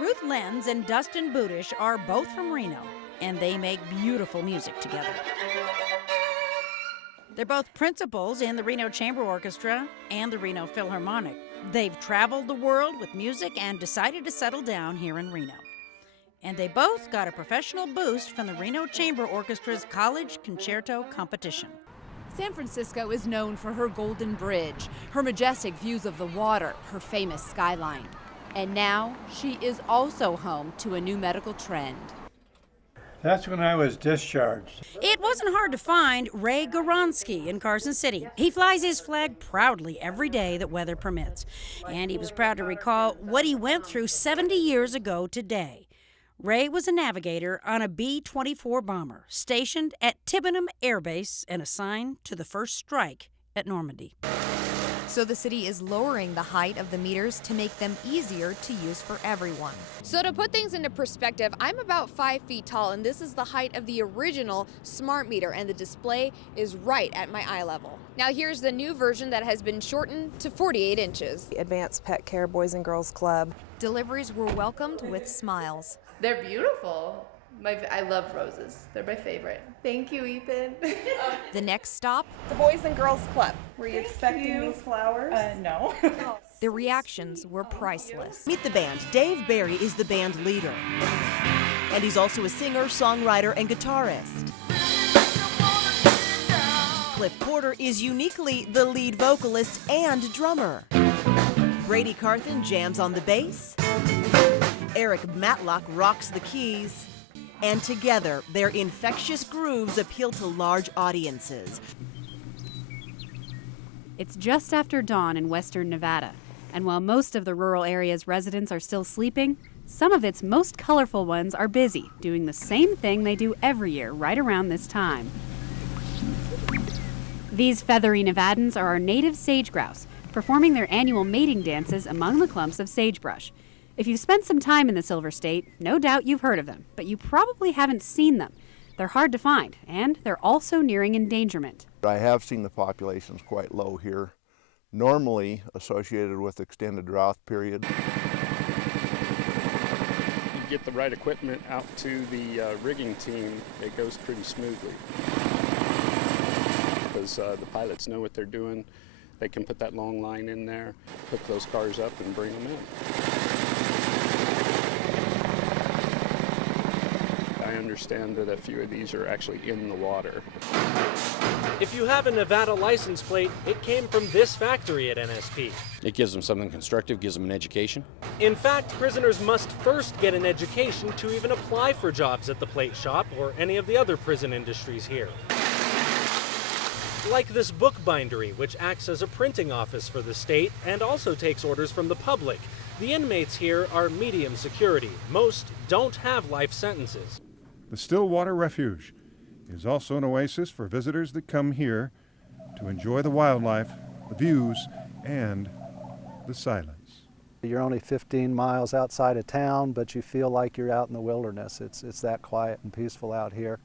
Ruth Lenz and Dustin Budish are both from Reno, and they make beautiful music together. They're both principals in the Reno Chamber Orchestra and the Reno Philharmonic. They've traveled the world with music and decided to settle down here in Reno. And they both got a professional boost from the Reno Chamber Orchestra's College Concerto Competition. San Francisco is known for her Golden Bridge, her majestic views of the water, her famous skyline. And now she is also home to a new medical trend. That's when I was discharged. It wasn't hard to find Ray Goronsky in Carson City. He flies his flag proudly every day that weather permits. And he was proud to recall what he went through 70 years ago today. Ray was a navigator on a B-24 bomber stationed at Tiburon Air Base and assigned to the first strike at Normandy. So the city is lowering the height of the meters to make them easier to use for everyone. So to put things into perspective, I'm about 5 feet tall, and this is the height of the original smart meter, and the display is right at my eye level. Now here's the new version that has been shortened to 48 inches. Advanced Pet Care Boys and Girls Club. Deliveries were welcomed with smiles. They're beautiful. I love roses. They're my favorite. Thank you, Ethan. The next stop? The Boys and Girls Club. Were you expecting these flowers? No. The reactions were priceless. Meet the band. Dave Barry is the band leader. And he's also a singer, songwriter, and guitarist. Cliff Porter is uniquely the lead vocalist and drummer. Brady Carthen jams on the bass. Eric Matlock rocks the keys. And together, their infectious grooves appeal to large audiences. It's just after dawn in western Nevada, and while most of the rural area's residents are still sleeping, some of its most colorful ones are busy, doing the same thing they do every year right around this time. These feathery Nevadans are our native sage grouse, performing their annual mating dances among the clumps of sagebrush. If you've spent some time in the Silver State, no doubt you've heard of them, but you probably haven't seen them. They're hard to find, and they're also nearing endangerment. I have seen the populations quite low here, normally associated with extended drought period. You get the right equipment out to the rigging team, it goes pretty smoothly. Because the pilots know what they're doing. They can put that long line in there, hook those cars up, and bring them in. I understand that a few of these are actually in the water. If you have a Nevada license plate, it came from this factory at NSP. It gives them something constructive, gives them an education. In fact, prisoners must first get an education to even apply for jobs at the plate shop or any of the other prison industries here. Like this bookbindery, which acts as a printing office for the state and also takes orders from the public. The inmates here are medium security. Most don't have life sentences. The Stillwater Refuge is also an oasis for visitors that come here to enjoy the wildlife, the views, and the silence. You're only 15 miles outside of town, but you feel like you're out in the wilderness. It's that quiet and peaceful out here.